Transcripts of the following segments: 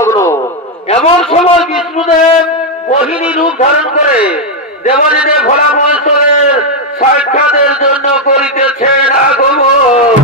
মগ্ন। এমন সময় বিষ্ণুদেব মোহিনী রূপ ধারণ করে দেবাদিদেব ভোলা মহেশ্বরের সাক্ষাতের জন্য করিতেছেন আগমন।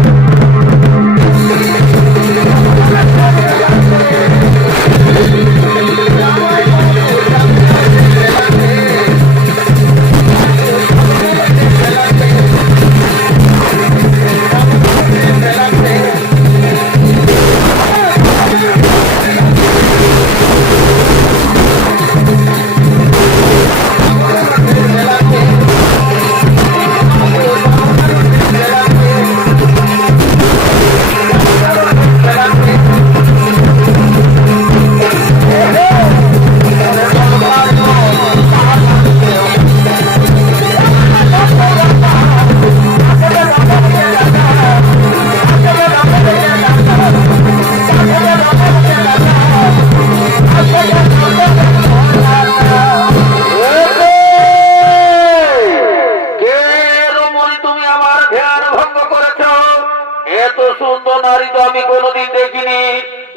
এত সুন্দর নারী তো আমি কোনোদিন দেখিনি।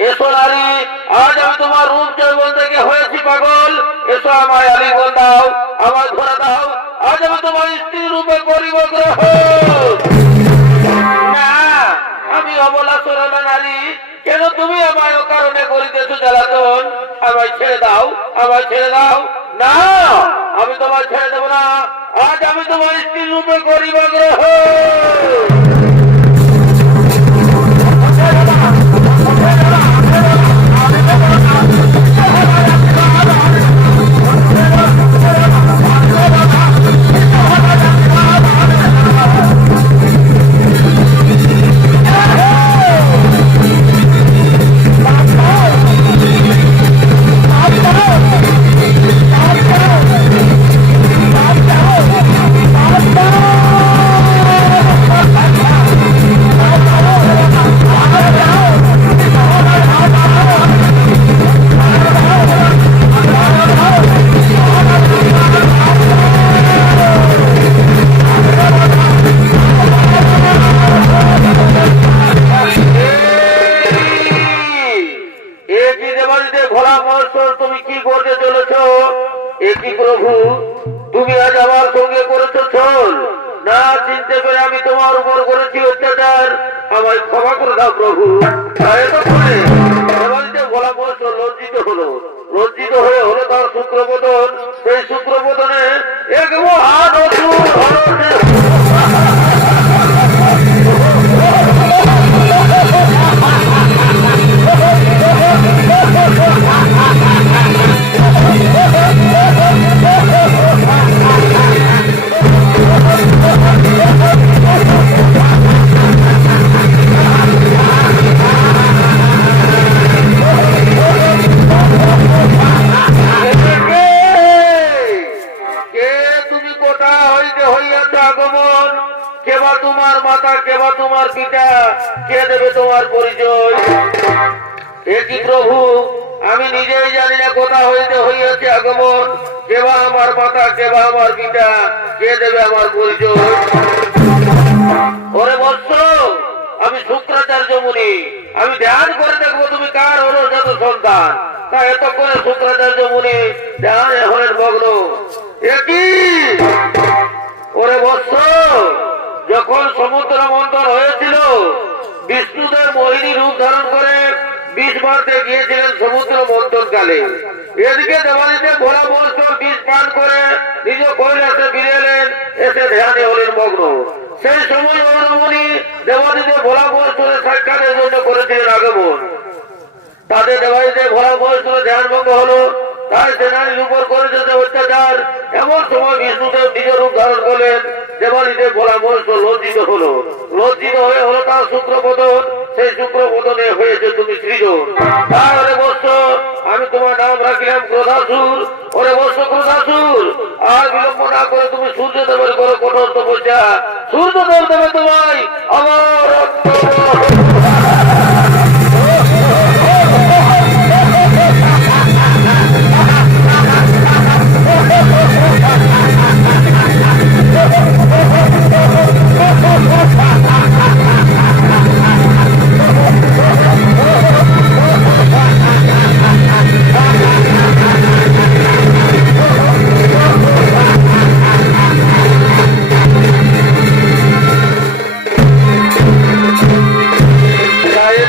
এসো নারী, আজ আমি তোমার রূপ যৌবন থেকে হয়েছি পাগল। এসো আমায় আলিঙ্গন দাও, আমায় ধরে দাও, আজ আমি তোমার স্ত্রী রূপে করিব গ্রহণ। না, আমি অবলা সরলা নারী, কেন তুমি আমায় অকারণে করিতেছো জ্বালাতন? আমায় ছেড়ে দাও, আমায় ছেড়ে দাও। না, আমি তোমায় ছেড়ে দেব না, আজ আমি তোমার স্ত্রী রূপে করিব গ্রহণ। তুমি কি করতে চলেছ? একই প্রভু, তুমি আজ আমার সঙ্গে করেছো ছল। না চিনতে পেরে আমি তোমার উপর করেছি অত্যাচার, আমায় ক্ষমা করে দাও প্রভু। ভোলা মহেশ্বর লজ্জিত হলো, লজ্জিত হয়ে হলো তার শুক্রবোধন। সেই শুক্রবোধনে এক মহান অসুর আগমন। কেবা তোমার মাতা, কেবা তোমার পিতা, কে দেবে তোমার পরিচয়? একই প্রভু, আমি নিজেই জানি না কোথা হইতে হইয়াছে আগমন। কেবা আমার মাতা, কেবা আমার পিতা, কে দেবে আমার পরিচয়? ওরে বৎস, আমি শুক্রাচার্য মুনি, আমি ধ্যান করে দেখবো তুমি কার হলো যত সন্তান। তা এতক্ষণে শুক্রাচার্য মুনি ধ্যান হলেন মগ্ন। একই ওরে বৎস, যখন সমুদ্র মন্থন হয়েছিল, বিষ্ণুদেব মোহিনী রূপ ধারণ করে বিষ মারতে গিয়েছিলেন সমুদ্র মন্থন কালে। এদিকে দেবাদিদেব ভোলা মহেশ্বর বিষ পান করে নিজ কৈলাসে ফিরে এলেন, এসে ধ্যানে হলেন মগ্ন। সেই সময় অরুণমণি দেবাদিদেব ভোলা মহেশ্বরের সাক্ষাতের জন্য করেছিলেন আগমন। তাদের দেবাদিদেব ভোলা মহেশ্বরের ধ্যান ভঙ্গ হলো, তাই সেনানির উপর করেছে অত্যাচার। এমন সময় বিষ্ণুদেব নিজ রূপ ধারণ করলেন। দেবাদিদেব ভোলা মহেশ্বর লজ্জিত হলো, লজ্জিত হয়ে হলো তার শুক্রবোধন। সেই শুক্রবোধনে হয়েছে তুমি সৃজন। তাহলে বৎস, আমি তোমার নাম রাখলাম ক্রোধাসুর। ওরে বৎস ক্রোধাসুর, আর বিলম্ব না করে তুমি সূর্যদেবের করো কঠোর তপস্যা। সূর্যদেব দেবে তোমায় আমার